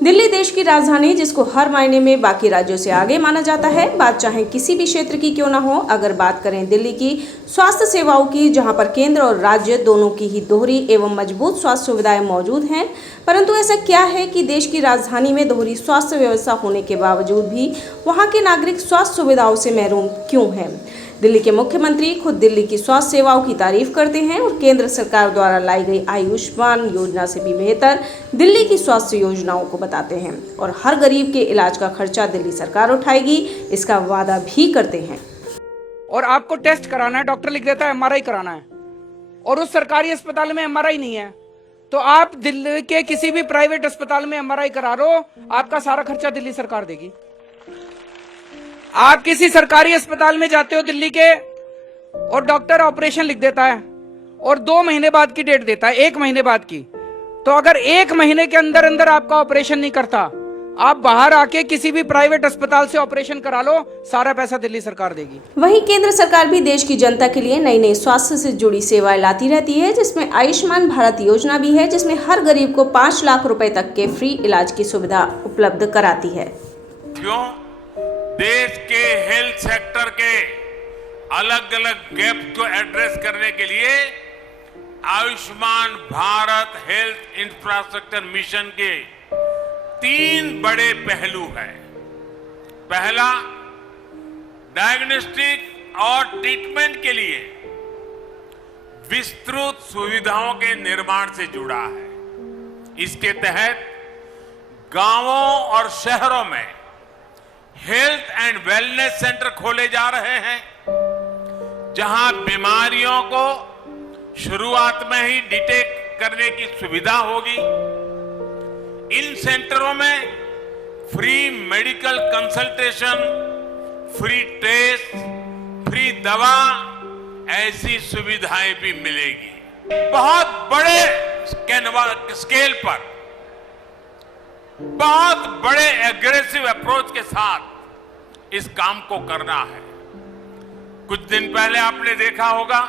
दिल्ली देश की राजधानी जिसको हर मायने में बाकी राज्यों से आगे माना जाता है। बात चाहे किसी भी क्षेत्र की क्यों ना हो, अगर बात करें दिल्ली की स्वास्थ्य सेवाओं की, जहां पर केंद्र और राज्य दोनों की ही दोहरी एवं मजबूत स्वास्थ्य सुविधाएं मौजूद हैं, परंतु ऐसा क्या है कि देश की राजधानी में दोहरी स्वास्थ्य व्यवस्था होने के बावजूद भी वहां के नागरिक स्वास्थ्य सुविधाओं से महरूम क्यों हैं? दिल्ली के मुख्यमंत्री खुद दिल्ली की स्वास्थ्य सेवाओं की तारीफ करते हैं और केंद्र सरकार द्वारा लाई गई आयुष्मान योजना से भी बेहतर दिल्ली की स्वास्थ्य योजनाओं को बताते हैं और हर गरीब के इलाज का खर्चा दिल्ली सरकार उठाएगी, इसका वादा भी करते हैं। और आपको टेस्ट कराना है, डॉक्टर लिख देता है एमआरआई कराना है, और उस सरकारी अस्पताल में एमआरआई नहीं है, तो आप दिल्ली के किसी भी प्राइवेट अस्पताल में एमआरआई करा लो, आपका सारा खर्चा दिल्ली सरकार देगी। आप किसी सरकारी अस्पताल में जाते हो दिल्ली के, और डॉक्टर ऑपरेशन लिख देता है और 2 महीने बाद की डेट देता है, 1 महीने बाद की, तो अगर 1 महीने के अंदर अंदर आपका ऑपरेशन नहीं करता, आप बाहर आके किसी भी प्राइवेट अस्पताल से ऑपरेशन करा लो, सारा पैसा दिल्ली सरकार देगी। वहीं केंद्र सरकार भी देश की जनता के लिए नई नई स्वास्थ्य से जुड़ी सेवाएं लाती रहती है, जिसमें आयुष्मान भारत योजना भी है, जिसमें हर गरीब को 5 लाख रुपए तक के फ्री इलाज की सुविधा उपलब्ध कराती है। क्यों? देश के हेल्थ सेक्टर के अलग अलग गैप को एड्रेस करने के लिए Ayushman Bharat health infrastructure mission के 3 बड़े पहलू हैं। पहला, डायग्नोस्टिक और ट्रीटमेंट के लिए विस्तृत सुविधाओं के निर्माण से जुड़ा है। इसके तहत गांवों और शहरों में हेल्थ एंड वेलनेस सेंटर खोले जा रहे हैं, जहां बीमारियों को शुरुआत में ही डिटेक्ट करने की सुविधा होगी। इन सेंटरों में free medical consultation, free test, free दवा, ऐसी सुविधाएं भी मिलेगी। बहुत बड़े स्केल पर, बहुत बड़े एग्रेसिव अप्रोच के साथ इस काम को करना है। कुछ दिन पहले आपने देखा होगा,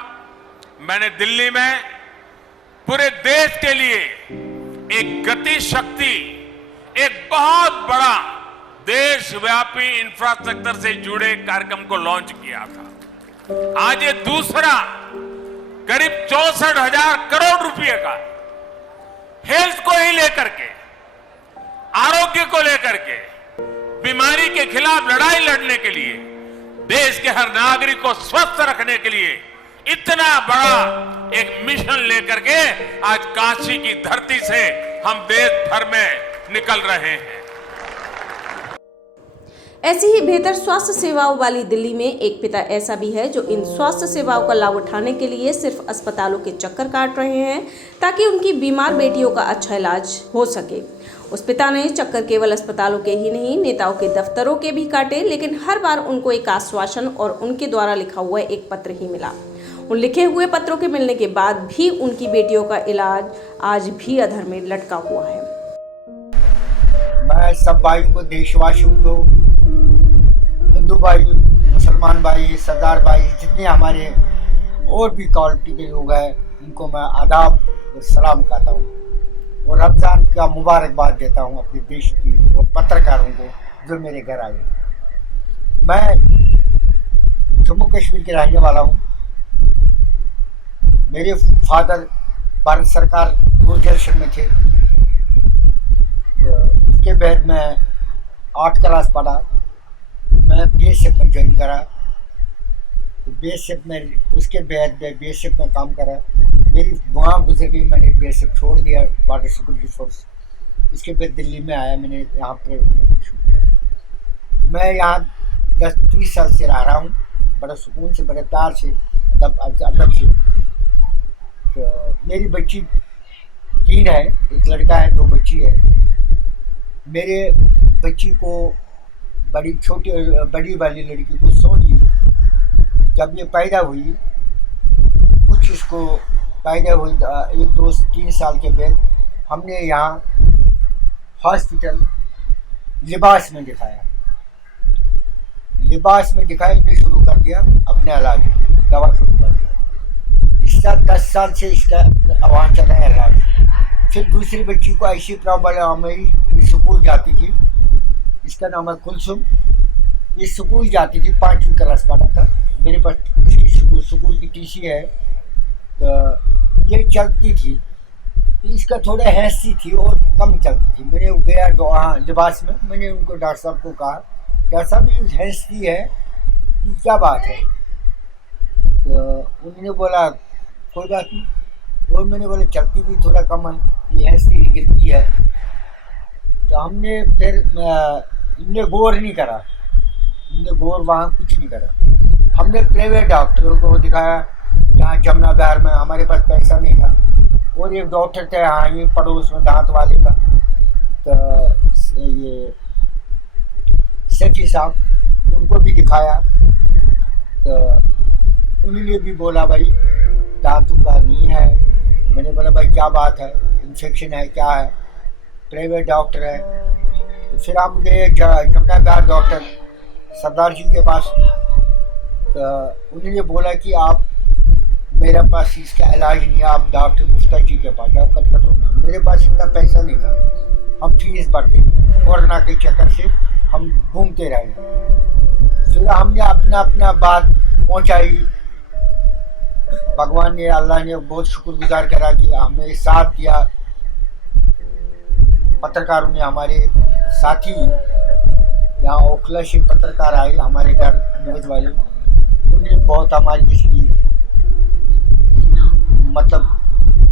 मैंने दिल्ली में पूरे देश के लिए एक गति शक्ति, एक बहुत बड़ा देशव्यापी इंफ्रास्ट्रक्चर से जुड़े कार्यक्रम को लॉन्च किया था। आज ये दूसरा करीब 64,000 करोड़ रुपए का हेल्थ को ही लेकर के, आरोग्य को लेकर के, बीमारी के खिलाफ लड़ाई लड़ने के लिए, देश के हर नागरिक को स्वस्थ रखने के लिए इतना बड़ा एक मिशन लेकर के आज काशी की धरती से हम देश भर में निकल रहे हैं। ऐसी ही बेहतर स्वास्थ्य सेवाओं वाली दिल्ली में एक पिता ऐसा भी है जो इन स्वास्थ्य सेवाओं का लाभ उठाने के लिए सिर्फ अस्पतालों के चक्कर काट रहे हैं ताकि उनकी बीमार बेटियों का अच्छा इलाज हो सके। उस पिता ने चक्कर केवल अस्पतालों के ही नहीं, नेताओं के दफ्तरों के भी काटे, लेकिन हर बार उनको एक आश्वासन और उनके द्वारा लिखा हुआ एक पत्र ही मिला। उन लिखे हुए पत्रों के मिलने के बाद भी उनकी बेटियों का इलाज आज भी अधर में लटका हुआ है। मैं सब भाइयों को, देशवासियों को, हिंदू भाई, मुसलमान भाई, सरदार भाई, जितने हमारे और भी क्वालिटी के लोग हैं, उनको मैं आदाब और सलाम कहता हूँ और रमज़ान का मुबारकबाद देता हूँ अपने देश की और पत्रकारों को जो मेरे घर आए। मैं जम्मू कश्मीर के रहने वाला हूँ। मेरे फादर भारत सरकार दूरदर्शन में थे। उसके बाद मैं 8 क्लास पढ़ा, मैं बीएसएफ में ज्वाइन करा। तो बीएसएफ में, उसके बाद मैं बीएसएफ में काम करा। मेरी वहाँ गुजरी, मैंने बीएसएफ छोड़ दिया, बॉर्डर सिक्योरिटी फोर्स। इसके बाद दिल्ली में आया, मैंने यहाँ प्राइवेट नौकरी शुरू किया। मैं यहाँ 10-20 साल से रह रहा हूँ, बड़ा सुकून से, बड़े प्यार से, अदब से। तो मेरी बच्ची 3 है, एक लड़का है, 2 बच्ची है। मेरे बच्ची को बड़ी वाली लड़की को सोनी, जब ये पैदा हुई, कुछ इसको पैदा हुई 1-2-3 साल के बाद हमने यहाँ हॉस्पिटल लिबास में दिखाया। लिबास में दिखाया, इन्हें शुरू कर दिया अपने इलाज, दवा शुरू कर दिया। इसका 10 साल से इसका वहाँ चला है इलाज। फिर दूसरी बच्ची को ऐसी प्रॉब्लम आई, ये स्कूल जाती थी, इसका नाम है कुलसुम। ये स्कूल जाती थी, 5वीं क्लास पढ़ा था, मेरे पास इसकी स्कूल की टीसी है। तो ये चलती थी, तो इसका थोड़ा हैंसी थी और कम चलती थी। मैंने गया वहाँ लिबास में, मैंने उनको डॉक्टर साहब को कहा, डॉक्टर साहब ये हैंसती है, तो क्या बात है? तो उन्होंने बोला कोई बात नहीं। और मैंने बोला चलती भी थोड़ा कम है, ये हैंसती गिरती है। तो हमने फिर इनने गौर नहीं करा, इनने गौर वहाँ कुछ नहीं करा। हमने प्राइवेट डॉक्टरों को दिखाया, यहाँ जमुना बिहार में, हमारे पास पैसा नहीं था। और एक डॉक्टर थे हाँ ये पड़ोस में दांत वाले का, तो ये सेठी साहब, उनको भी दिखाया। तो उन्होंने भी बोला भाई दांतों का नहीं है। मैंने बोला भाई क्या बात है, इन्फेक्शन है क्या है? प्राइवेट डॉक्टर है। तो फिर हम गए जमुना बिहार डॉक्टर सरदार जी के पास। तो उन्होंने बोला कि आप मेरे पास इसका इलाज नहीं है, आप डॉक्टर मुफ्ता जी के पास जाओ, कटकट होना। मेरे पास इतना पैसा नहीं था, हम फीस भरते थे, कोरोना के चक्कर से हम घूमते रहे। फिर हमने अपना बात पहुंचाई। भगवान ने, अल्लाह ने बहुत शुक्रगुजार करा कि हमें साथ दिया। पत्रकारों ने, हमारे साथी यहाँ ओखला से पत्रकार आए हमारे घर, न्यूज़ वाले, उन्होंने बहुत हमारी इसकी मतलब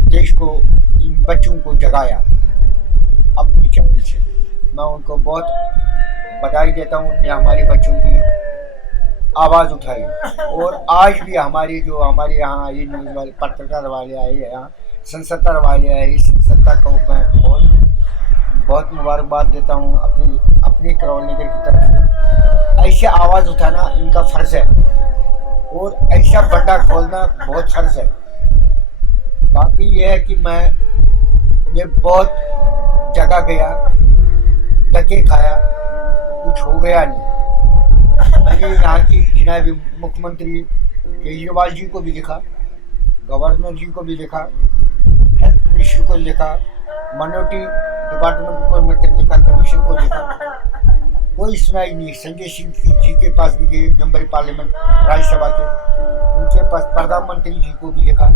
देश को, इन बच्चों को जगाया अपनी चैनल से। मैं उनको बहुत बधाई देता हूँ, उन्होंने हमारे बच्चों की आवाज़ उठाई। और आज भी हमारे जो हमारे यहाँ ये न्यूज़ वाले पत्रकार वाले आए हैं, यहाँ संसदर वाले आए, इस संसद को मैं बहुत मुबारकबाद देता हूँ अपनी करौल नगर की तरफ से। ऐसे आवाज़ उठाना इनका फ़र्ज़ है और ऐसा बंडा खोलना बहुत फ़र्ज़ है। बाकी ये है कि मैं बहुत जगह गया, धक्के खाया, कुछ हो गया नहीं। मैंने यहाँ की जनाब मुख्यमंत्री केजरीवाल जी को भी लिखा, गवर्नर जी को भी लिखा, हेल्थ मिनिस्टर को लिखा, माइनॉरिटी डिपार्टमेंट को लिखा, कमीशन को लिखा, कोई सुनाई नहीं। संजय सिंह जी के पास भी गए, मेंबर पार्लियामेंट राज्यसभा के, उनके पास प्रधानमंत्री जी को भी लिखा,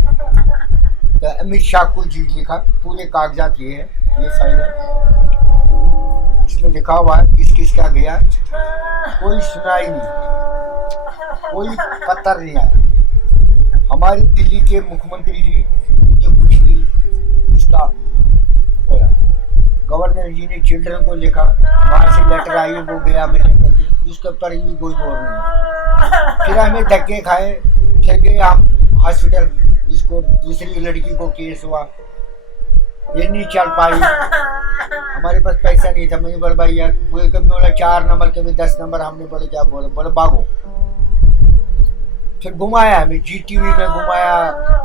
तो अमित शाह को जी लिखा। पूरे कागजात ये है, ये फाइल है, इसमें लिखा हुआ है किस किस का गया, कोई सुनाई नहीं, कोई पत्र नहीं आया। हमारे दिल्ली के मुख्यमंत्री जी ने कुछ नहीं इसका बोला। गवर्नर जी ने चिल्ड्रन को लिखा, वहाँ से लेटर आई, वो गया मिलने करके, इसके ऊपर भी कोई गौर नहीं। फिर हमें धक्के खाए, फिर गए हम हॉस्पिटल, इसको दूसरी लड़की को केस हुआ, ये नहीं चल पाई, हमारे पास पैसा नहीं था। मैंने बोला भाई यार, कभी बोला 4 नंबर, कभी 10 नंबर, हमने बोले क्या बोले भागो। फिर घुमाया, हमें GTV में घुमाया,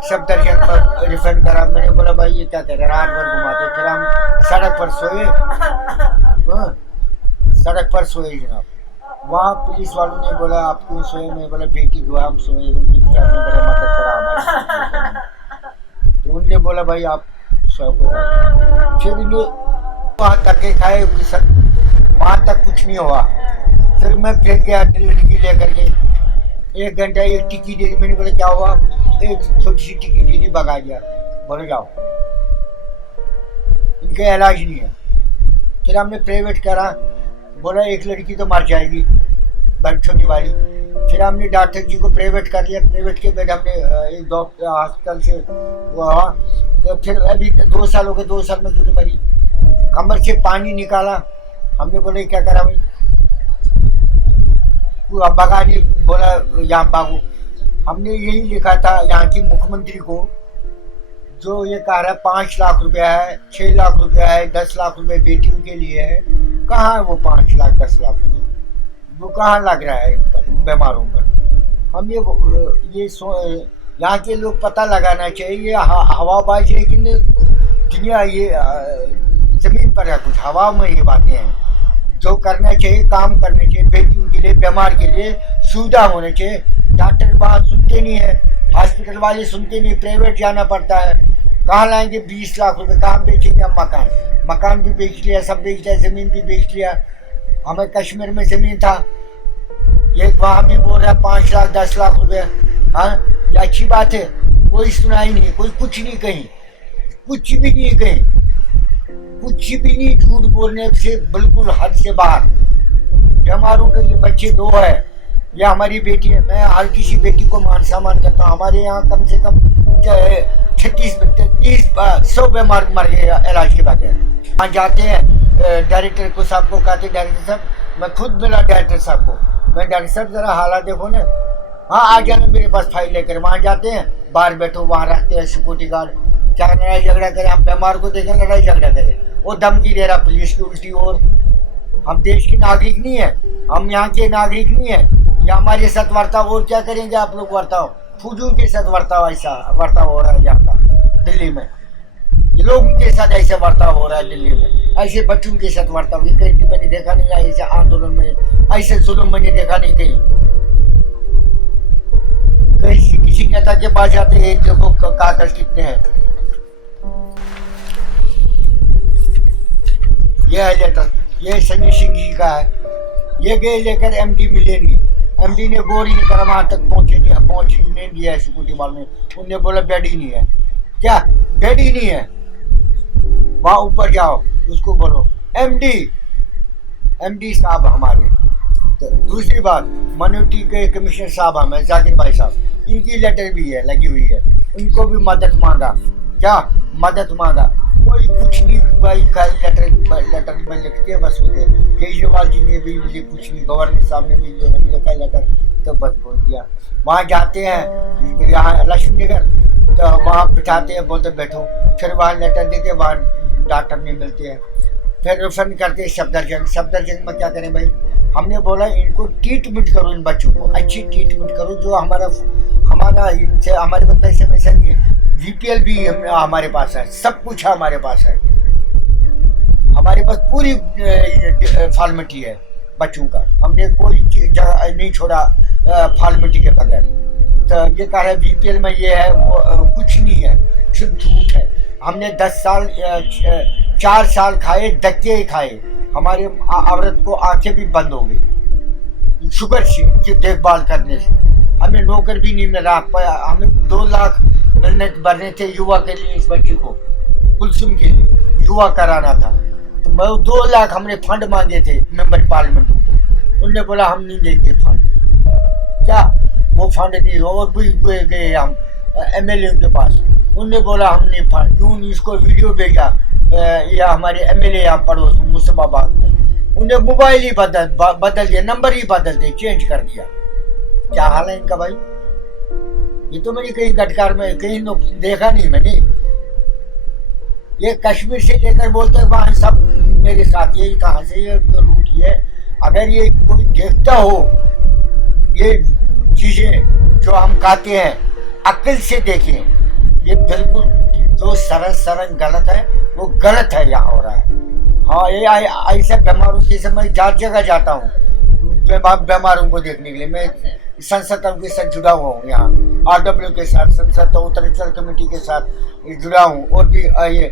सब दर्जन पर रिफंड करा। मैंने बोला भाई ये क्या कर रहे, रात भर घुमाते। फिर हम सड़क पर सोए, सड़क पर सोए जनाब। वहाँ पुलिस वालों ने बोला आप क्यों सोए? मैं बोला बेटी दुआ हम सोए, उनकी बेचारे ने बड़ा मदद करा हमारी। तो उन्होंने बोला भाई आप सो को। फिर वहाँ धक्के खाए, वहाँ तक कुछ नहीं हुआ। फिर मैं फिर गया लड़की लेकर के, 1 घंटा एक टिक्की दे दी। मैंने बोला क्या हुआ? एक छोटी सी टिक्की दे दी, भगा दिया, बोले जाओ, इनका इलाज नहीं है। फिर हमने प्राइवेट करा, बोला एक लड़की तो मर जाएगी छोटी वाली। फिर हमने डॉक्टर जी को प्राइवेट कर लिया, प्राइवेट के बाद हमने एक डॉक्टर हॉस्पिटल से वहाँ। तो फिर अभी 2 साल हो गए, 2 साल में क्यों मरी? कमर से पानी निकाला, हमने बोला क्या करा भाई? अब भगाने बोला यहाँ भागो। हमने यही लिखा था यहाँ की मुख्यमंत्री को, जो ये कह रहा है 5 लाख रुपया है, 6 लाख रुपया है, 10 लाख रुपये बेटियों के लिए है। कहाँ है वो 5 लाख 10 लाख रुपये? वो कहाँ लग रहा है इन पर, इन बीमारों पर? हम ये यहाँ के लोग पता लगाना चाहिए। ये हवाबाजी है कि दुनिया ये ज़मीन पर है, कुछ हवा में ये बातें हैं। जो करना चाहिए काम करना चाहिए, बेटियों के लिए, बीमार के लिए सुविधा होनी चाहिए। डॉक्टर बात सुनते नहीं है, हॉस्पिटल वाले सुनते नहीं, प्राइवेट जाना पड़ता है। कहाँ लाएंगे 20 लाख रुपए, कहाँ बेचेंगे हम मकान भी बेच लिया, सब बेच लिया, जमीन भी बेच लिया। हमें कश्मीर में जमीन था, ये वहाँ भी बोल रहा है 5 लाख 10 लाख रुपए। हाँ, ये अच्छी बात है, कोई सुनाई नहीं, कोई कुछ नहीं कहीं, कुछ भी नहीं कहीं, कुछ भी नहीं। झूठ बोलने से बिल्कुल हद से बाहर। बीमारों के लिए बच्चे 2 है, यह हमारी बेटी है। मैं हर किसी बेटी को मान सम्मान करता हूँ। हमारे यहाँ कम से कम 36-100 बीमार मर गए इलाज के बगैर। वहाँ जाते हैं, डायरेक्टर को साहब को कहते, डायरेक्टर साहब, मैं खुद मिला डायरेक्टर साहब को, मैं डायरेक्टर साहब जरा हालात देखो ना, हाँ आ जाना मेरे पास फाइल लेकर। वहाँ जाते हैं, बाहर बैठो, वहाँ रखते हैं सिक्योरिटी गार्ड, क्या लड़ाई झगड़ा करे, हम बीमार को देखें लड़ाई झगड़ा करे, वो धमकी दे रहा पुलिस की उल्टी ओर। हम देश के नागरिक नहीं है, हम यहाँ के नागरिक नहीं है, या हमारे साथ वर्ताव और क्या करेंगे आप लोग वर्ताव, फूजू के साथ वर्ताव, ऐसा वर्ताव हो रहा है यहाँ का दिल्ली में। ये लोगों के साथ ऐसा वर्ताव हो रहा है दिल्ली में, ऐसे बच्चों के साथ वर्ताव ये कहीं मैंने देखा नहीं है। ऐसे आंदोलन में ऐसे जुल्म मैंने देखा नहीं कहीं। किसी नेता के पास जाते हैं, देखो कागज कितने हैं, ये है लेटर, ये सनी सिंह जी का है। ये गए लेकर एमडी मिले नहीं, एमडी ने गौर ही नहीं करा, वहां तक पहुंचने नहीं दिया सिक्योरिटी वालों ने। उन्होंने बोला बेड ही नहीं है, क्या बेड ही नहीं है, वहां ऊपर जाओ, उसको बोलो एमडी साहब हमारे। तो दूसरी बात, माइनॉरिटी के कमिश्नर साहब हमें जाकिर भाई साहब, इनकी लेटर भी है लगी हुई है, उनको भी मदद मांगा, क्या मदद मांगा, कोई कुछ नहीं भाई, लेटर में लिखते हैं बस होते। केजरीवाल जी ने भी कुछ नहीं, गवर्नर साहब ने भी लिखा लेटर, तो बस बोल दिया। वहाँ जाते हैं, यहाँ लक्ष्मी नगर, तो वहाँ बिठाते हैं, बोलते बैठो, फिर वहाँ लेटर देते, वहाँ डॉक्टर नहीं मिलते हैं, फिर रेफर करते हैं सफदरजंग में। क्या करें भाई, हमने बोला इनको ट्रीटमेंट करो, इन बच्चों को अच्छी ट्रीटमेंट करो, जो हमारा इनसे हमारे पास पैसे में से नहीं, VPL भी हमारे पास है, सब कुछ हमारे पास है, हमारे पास पूरी फॉर्मेलिटी है बच्चों का, हमने कोई जगह नहीं छोड़ा फॉर्मेलिटी के बगैर। तो ये कह रहे VPL में ये है, वो कुछ नहीं है, सिर्फ झूठ है। हमने 4 साल खाए, धक्के ही खाए, हमारी औरत को आंखें भी बंद हो गई शुगर की देखभाल करने से। हमें नौकर भी नहीं मिला, हमें 2 लाख मिलने भरने थे युवा के लिए, इस बच्चे को कुलसुम के लिए युवा कराना था, तो 2 लाख हमने फंड मांगे थे मेंबर पार्लियामेंट को, उन्होंने बोला हम नहीं देंगे फंड, क्या वो फंड नहीं। और भी गए हम MLA के पास, उन्होंने बोला हम नहीं फंड, यूं इसको वीडियो भेजा, या हमारे MLA यहाँ पड़ोस मुस्तफाबाद में, उन्हें मोबाइल ही बदल दिया, नंबर ही बदल दिया, चेंज कर दिया। क्या हाल है इनका भाई, ये तो मैंने कहीं गटकार में कहीं देखा नहीं मैंने। ये कश्मीर से लेकर बोलते हैं वहां सब मेरे साथ, ये कहाँ से ये रूट है। अगर ये कोई देखता हो ये चीजें जो हम कहते हैं, अक्ल से देखें, ये बिल्कुल जो सरल गलत है, वो गलत है यहाँ हो रहा है। हाँ, ये ऐसे बीमारों की समय जगह जाता हूँ बीमारों को देखने के लिए। मैं संसद के साथ जुड़ा हुआ हूँ, यहाँ RW के साथ, संसद उत्तरांचल कमेटी के साथ जुड़ा हूँ, और भी ये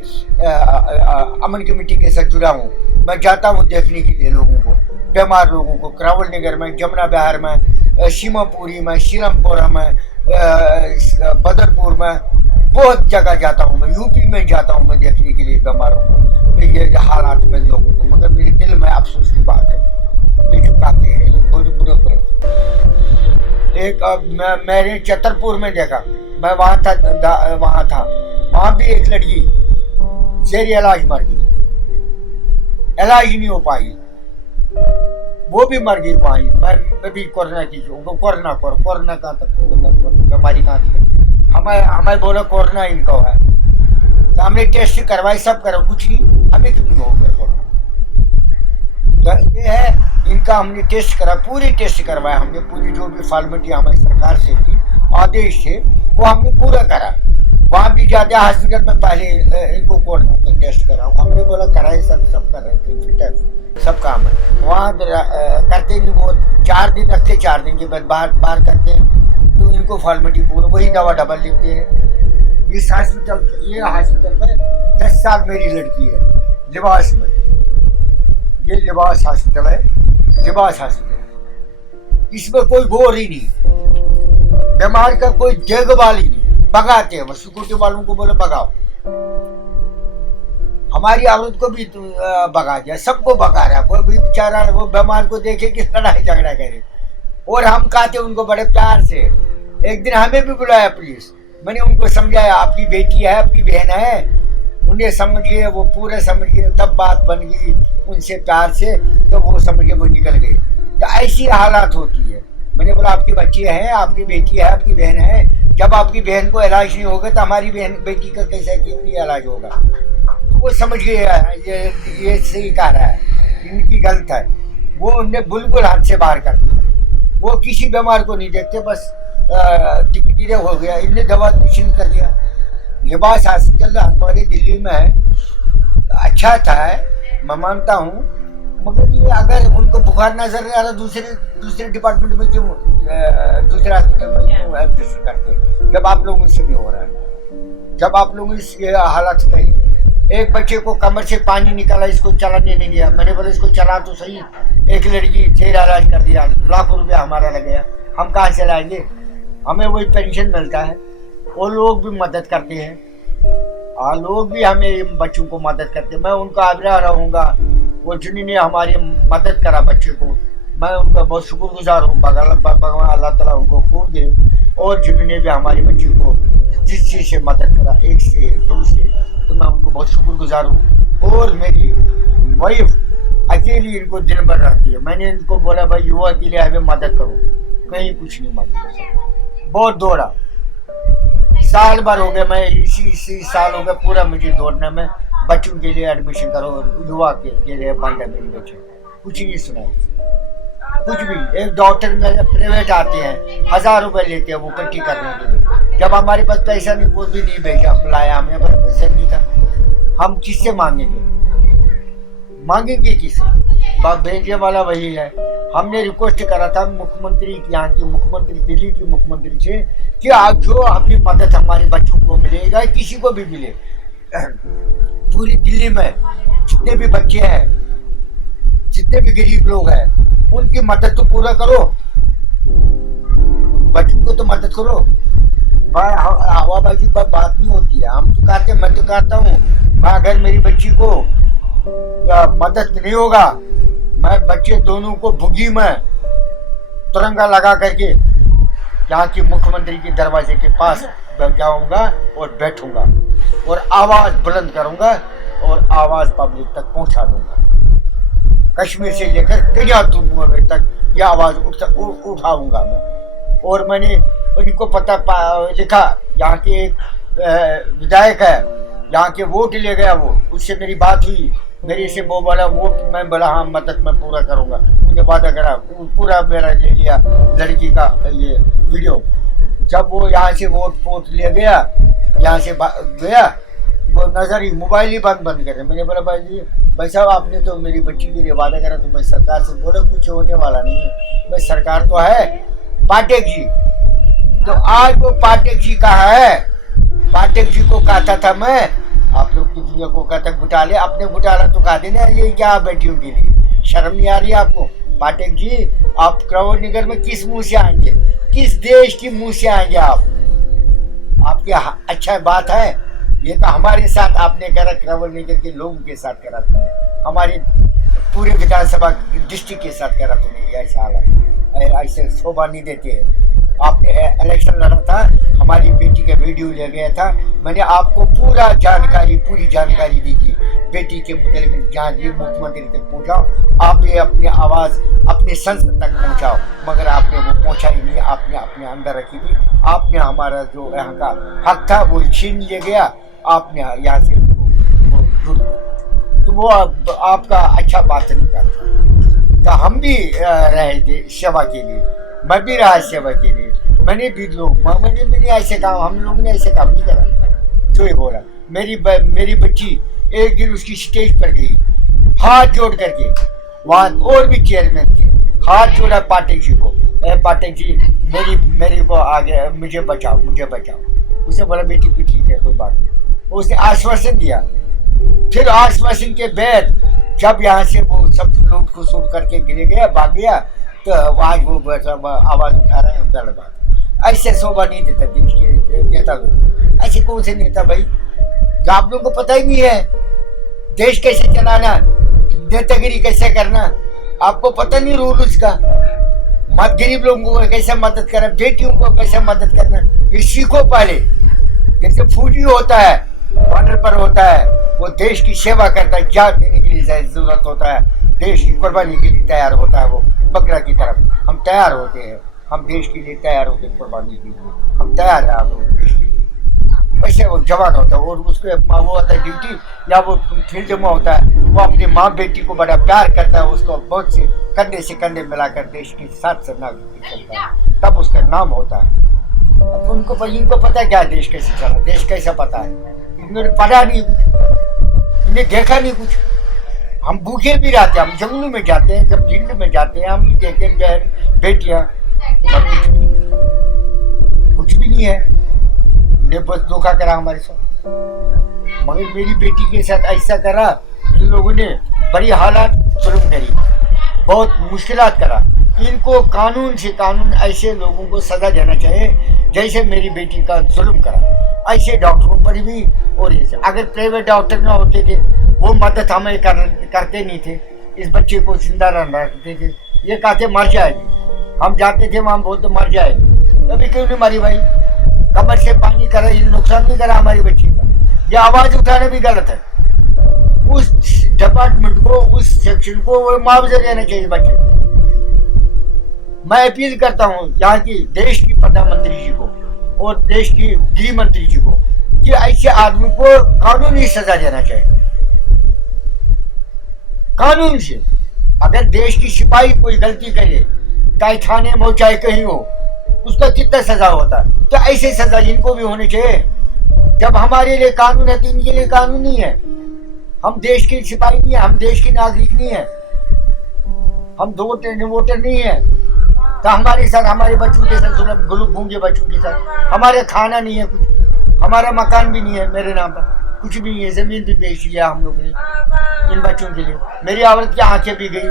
अमन कमेटी के साथ जुड़ा हूँ। मैं जाता हूँ देखने के लिए लोगों को, बीमार लोगों को, करावल नगर में, जमुना बिहार में, सीमापुरी में, श्रीरामपुरा में, बदरपुर में, बहुत जगह जाता हूँ मैं। यूपी में जाता हूँ मैं देखने के लिए बीमारों को, ये हालात में लोगों को। मगर मेरे दिल में अफसोस की बात है, ये जो कहते हैं ये बुरे एक मैंने छतरपुर में देखा, मैं वहाँ था, वहाँ भी एक लड़की जेरी इलाज मर गई, इलाज नहीं हो पाई, वो भी मर गई वहीं। मैं भी कोरोना की, कोरोना कहाँ तक, बीमारी कहाँ तक, हमें बोला कोरोना इनको है, तो हमने टेस्ट करवाए, सब करो, कुछ नहीं, हमें क्यों नहीं हो गया कोरोना। ये है इनका, हमने टेस्ट करा, पूरी टेस्ट करवाया हमने, पूरी जो भी फॉर्मेलिटी हमारी सरकार से थी, आदेश थे, वो हमने पूरा करा। वहाँ भी जाते हॉस्पिटल में पहले इनको कोरोना का टेस्ट करा, हमने बोला कराए, सब कर रहे थे, फिट है। सब काम है वहाँ करते नहीं। वो 4 दिन रखते, 4 दिन के बाद बाहर करते हैं। तो इनको फॉर्मेलिटी पूरा वही दवा डबल लेते हैं। ये हॉस्पिटल में 10 साल मेरी लड़की है लिबास में। ये लिबास हॉस्पिटल है, लिबास हॉस्पिटल। इसमें कोई गौर ही नहीं, बीमार का कोई देखभाल ही नहीं। भगाते हैं, सिक्योरिटी वालों को बोले भगाओ। हमारी औरत को भी भगा दिया, सबको भगा रहा है। कोई भी बेचारा वो बीमार को देखे कि लड़ाई झगड़ा करे। और हम कहते उनको बड़े प्यार से। एक दिन हमें भी बुलाया पुलिस, मैंने उनको समझाया आपकी बेटी है, आपकी बहन है। उन्हें समझ लिए, वो पूरे समझ गए। तब बात बन गई उनसे प्यार से, तो वो समझ के वो निकल गए। तो ऐसी हालात होती है। मैंने बोला आपकी बच्ची है, आपकी बेटी है, आपकी बहन है। जब आपकी बहन को इलाज नहीं होगा तो हमारी बहन बेटी का कैसे क्यों नहीं इलाज होगा। तो वो समझ गए ये सही कह रहा है, इनकी गलत है। वो उन्हें बिल्कुल हाथ से बाहर कर दिया। वो किसी बीमार को नहीं देखते, बस टिकट हो गया, इनने दवा शुरू कर दिया। लिबास हॉस्पिटल हमारे दिल्ली में है, अच्छा था, मैं मानता हूँ। मगर ये अगर उनको बुखार नजर नहीं आ रहा, दूसरे डिपार्टमेंट में क्यों, दूसरे हॉस्पिटल में क्यों एडजस्ट करते, जब आप लोगों से नहीं हो रहा है। जब आप लोगों ने हालत कही, एक बच्चे को कमर से पानी निकाला, इसको चलाने नहीं दिया। मैंने बोला इसको चला तो सही। एक लड़की 13 इलाज कर दिया, लाखों रुपया हमारा लग गया। हम कहाँ से लाएंगे? हमें वही पेंशन मिलता है। वो लोग भी मदद करते हैं, लोग भी हमें बच्चों को मदद करते हैं। मैं उनका आग्रह रहूँगा, वो जिन्होंने हमारी मदद करा बच्चे को, मैं उनका बहुत शुक्रगुजार हूँ। भगवान अल्लाह ताला उनको खूब दे। और जिन्होंने भी हमारी बच्ची को जिस चीज़ से मदद करा, 1 से 2 से, तो मैं उनको बहुत शुक्रगुजार हूँ। और मेरी वाइफ अकेली इनको दिन भर रहती है। मैंने इनको बोला भाई युवा के लिए हमें मदद करो, कहीं कुछ नहीं मदद कर सकता। बहुत दौड़ा, साल भर हो गया, मैं इसी साल हो गया पूरा मुझे दौड़ने में। बच्चों के लिए एडमिशन करो, युवा के लिए बंद है मेरे बच्चे। कुछ नहीं सुना, कुछ भी। एक डॉक्टर में प्राइवेट आते हैं, 1000 रुपए लेते हैं वो पट्टी करने के लिए। जब हमारे पास पैसा नहीं, वो भी नहीं भेजा, बुलाया, हमें पास पैसा नहीं था। हम किससे मांगेंगे किससे? भेजने वाला वही है। हमने रिक्वेस्ट करा था मुख्यमंत्री, यहाँ की मुख्यमंत्री, दिल्ली की मुख्यमंत्री से, कि आप जो अभी मदद हमारे बच्चों को मिलेगा, किसी को भी मिले, पूरी दिल्ली में जितने भी बच्चे हैं, जितने भी गरीब लोग हैं, उनकी मदद तो पूरा करो। बच्चों को तो मदद करो। हवाबाजी पर बात नहीं होती है। हम तो कहते, मैं तो कहता हूँ, मैं अगर मेरी बच्ची को मदद नहीं होगा, मैं बच्चे दोनों को भुगी में तिरंगा लगा करके यहाँ की मुख्यमंत्री के दरवाजे के पास जाऊंगा और बैठूंगा और आवाज बुलंद करूंगा और आवाज पब्लिक तक पहुंचा दूंगा। कश्मीर से लेकर कन्याकुमारी तक यह आवाज उठाऊंगा मैं। और मैंने उनको पता लिखा, यहाँ के एक विधायक है, यहाँ के वोट ले गया, वो उससे मेरी बात हुई। मेरे से वो बोला वोट, मैं बोला हाँ मदद मैं पूरा करूंगा। मुझे वादा करा, पूरा मेरा ले लिया लड़की का ये वीडियो। जब वो यहाँ से वोट ले गया, यहाँ से गया, वो नजर ही मोबाइल ही बंद करे। मैंने बोला भाई साहब आपने तो मेरी बच्ची के लिए वादा करा, तो मैं सरकार से बोला कुछ होने वाला नहीं है। मैं सरकार तो है पाठक जी, तो आज वो पाठक जी का है। पाठक जी को कहता था मैं, आप लोग की दुनिया को कहता घुटाले, अपने घुटाला तो कहा देना, ये क्या बेटियों के लिए शर्म नहीं आ रही आपको? पाठक जी आप कंवर नगर में किस मुंह से आएंगे, किस देश की मुंह से आएंगे आप? आपकी अच्छा बात है, ये तो हमारे साथ आपने करा, कंवर नगर के लोगों के साथ करा तुमने, हमारे पूरे विधानसभा डिस्ट्रिक्ट के साथ करा तुमने। ऐसा ऐसे शोभा नहीं देते हैं। आपने इलेक्शन लड़ा था, हमारी बेटी का वीडियो ले गया था, मैंने आपको पूरी जानकारी दी थी बेटी के मतलब, जहाँ ये मुख्यमंत्री तक पहुँचाओ, आप ये अपनी आवाज़ अपने संसद तक पहुँचाओ, मगर आपने वो पहुँचा ही नहीं। आपने अपने अंदर रखी थी, आपने हमारा जो यहाँ का हक था वो छीन ले गया, आपने यहाँ से वो जुड़ गया। तो वो आपका अच्छा बात नहीं करता। तो हम भी रहे थे सेवा के लिए, मैं भी रहा सेवा के लिए। मैंने ऐसे काम, हम लोग ने ऐसे काम नहीं करा। जो ये बोला, मेरी बच्ची एक दिन उसकी स्टेज पर गई, हाथ जोड़ करके वहाँ और भी चेयरमैन थे, हाथ जोड़ा पाठक जी को, पाठक जी मेरी को आगे मुझे बचाओ। उसने बोला बेटी भी ठीक है, कोई बात नहीं। उसने आश्वासन दिया। फिर आश्वासन के बाद जब यहाँ से वो सब लोग को सूट करके गिर गया, भाग गया, तो आज वो आवाज उठा रहा है गलबात। ऐसे शोभा नहीं देता देश के नेता लोग। ऐसे कौन से नेता भाई, जो आप लोगों को पता ही नहीं है देश कैसे चलाना, नेतागिरी कैसे करना, आपको पता नहीं रूल उसका। गरीब लोगों को कैसे मदद करना, बेटियों को कैसे मदद करना, ये सीखो पहले। जैसे फौजी होता है, बॉर्डर पर होता है, वो देश की सेवा करता है, जान देने के लिए जरूरत होता है, देश की कुर्बानी के लिए तैयार होता है। वो बकरा की तरफ हम तैयार होते हैं, हम देश के लिए तैयार होते हैं, कुर्बानी के लिए हम तैयार हैं देश के लिए। वैसे वो जवान होता है और उसके वो होता है ड्यूटी या वो फील्ड में होता है, वो अपनी माँ बेटी को बड़ा प्यार करता है, उसको बहुत से कंधे मिलाकर देश के साथ नागरिक चलता है, तब उसका नाम होता है। अब इनको पता क्या देश कैसे चला, देश कैसा पता है, इन्होंने पढ़ा नहीं कुछ, इन्हें देखा नहीं कुछ। हम भूखे भी रहते हैं, हम जंगलों में जाते हैं, जब झील में जाते हैं, हम भी देखते हैं बहन बेटियां, कुछ भी नहीं है, ने बस धोखा करा हमारे साथ। मगर मेरी बेटी के साथ ऐसा करा, इन लोगों ने बड़ी हालात जुल्म करी, बहुत मुश्किलात करा। इनको कानून से कानून ऐसे लोगों को सजा देना चाहिए जैसे मेरी बेटी का जुल्म करा, ऐसे डॉक्टरों पर भी। और ऐसे अगर प्राइवेट डॉक्टर ना होते थे, वो मदद हमें करते नहीं थे, इस बच्चे को जिंदा रखते थे। ये कहते मर जाएगी, हम जाते थे वहाँ बोलते मर जाएगी, अभी क्यों नहीं मरी भाई? कमर से पानी करा, ये नुकसान भी करा हमारी बच्ची का। ये आवाज उठाना भी गलत है। उस डिपार्टमेंट को, उस सेक्शन को वो मुआवजा देना चाहिए बच्चे को। मैं अपील करता हूँ यहाँ की देश की प्रधानमंत्री जी को और देश की गृह मंत्री जी को कि ऐसे आदमी को कानूनी सजा देना चाहिए, कानून से। अगर देश की सिपाही कोई गलती करे, चाहे थाने में हो चाहे कहीं हो, उसका कितना सजा होता है, तो ऐसे सजा इनको भी होनी चाहिए। जब हमारे लिए कानून है तो इनके लिए कानून नहीं है। हम देश के सिपाही नहीं है, हम देश के नागरिक नहीं है, हम वोटर नहीं है। तो हमारे साथ, हमारे बच्चों के साथ, गूंगे बच्चों के साथ, हमारे खाना नहीं है कुछ, हमारा मकान भी नहीं है, मेरे नाम पर कुछ भी नहीं है, जमीन भी बेच लिया हम लोगों ने इन बच्चों के लिए। मेरी औरत की आंखें भी गई।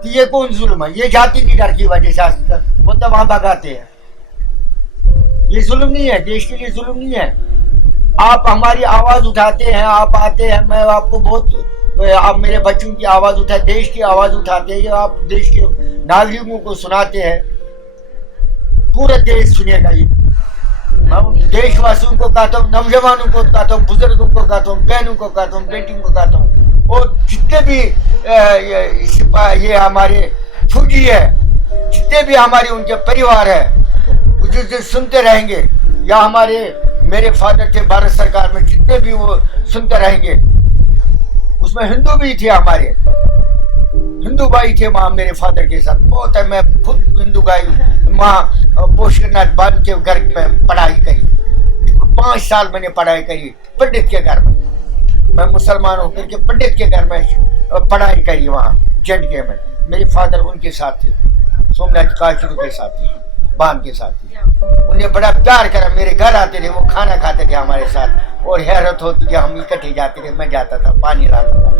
तो ये कौन जुल्म है? ये जाति की डर की वजह से वो तो वहां भगाते हैं। ये जुल्म नहीं है, देश के लिए जुल्म नहीं है। आप हमारी आवाज उठाते हैं, आप आते हैं, मैं आपको बहुत, आप मेरे बच्चों की आवाज उठाते, देश की आवाज उठाते हैं, आप देश के नागरिकों को सुनाते हैं, पूरा देश सुनेगा। ये मैं देशवासियों को कहता हूँ, नौजवानों को कहता हूँ, बुजुर्गों को कहता हूँ, बहनों को कहता हूँ, बेटियों को कहता हूँ, और जितने भी ये हमारे फौजी है, जितने भी हमारे उनके परिवार है, जो सुनते रहेंगे, या हमारे मेरे फादर थे भारत सरकार में, जितने भी वो सुनते रहेंगे। उसमें हिंदू भी थे, हमारे हिंदू भाई थे वहाँ मेरे फादर के साथ बहुत है। मैं खुद हिंदू भाई वहाँ पोशनाथ बांध के घर में पढ़ाई करी, 5 साल मैंने पढ़ाई करी पंडित के घर में। मैं मुसलमान होकर के पंडित के घर में पढ़ाई करी वहाँ JNK में। मेरे फादर उनके साथ थे, सोमनाथ काशरू के साथ थे, बांध के साथ थे। उन्हें बड़ा प्यार करा, मेरे घर आते थे, वो खाना खाते थे हमारे साथ, और हैरत होती थी, हम इकट्ठे जाते थे, मैं जाता था, पानी लाता था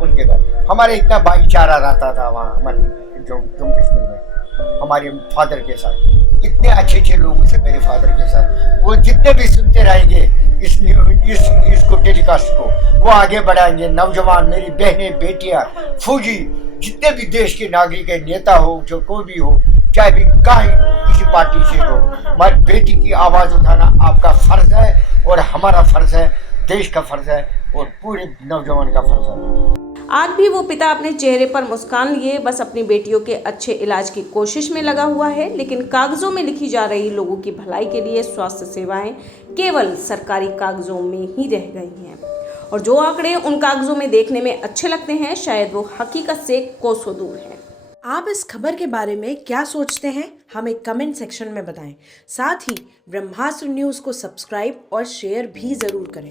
उनके घर। हमारे इतना भाईचारा रहता था वहाँ हमारे जम्मू कश्मीर में हमारे फादर के साथ। इतने अच्छे लोगों से मेरे फादर के साथ। वो जितने भी सुनते रहेंगे इसको टेलीकास्ट को, वो आगे बढ़ाएंगे। नौजवान, मेरी बहनें, बेटियां, फौजी, जितने भी देश के नागरिक है, नेता हो, जो कोई भी हो, चाहे भी कहीं किसी पार्टी से हो, हमारी बेटी की आवाज उठाना आपका फर्ज है, और हमारा फर्ज है, देश का फर्ज है, और पूरे नौजवान का फर्ज है। आज भी वो पिता अपने चेहरे पर मुस्कान लिए बस अपनी बेटियों के अच्छे इलाज की कोशिश में लगा हुआ है, लेकिन कागजों में लिखी जा रही लोगों की भलाई के लिए स्वास्थ्य सेवाएं केवल सरकारी कागजों में ही रह गई हैं, और जो आंकड़े उन कागजों में देखने में अच्छे लगते हैं, शायद वो हकीकत से कोसों दूर हैं। आप इस खबर के बारे में क्या सोचते हैं, हमें कमेंट सेक्शन में बताएं। साथ ही ब्रह्मास्त्र न्यूज़ को सब्सक्राइब और शेयर भी ज़रूर करें।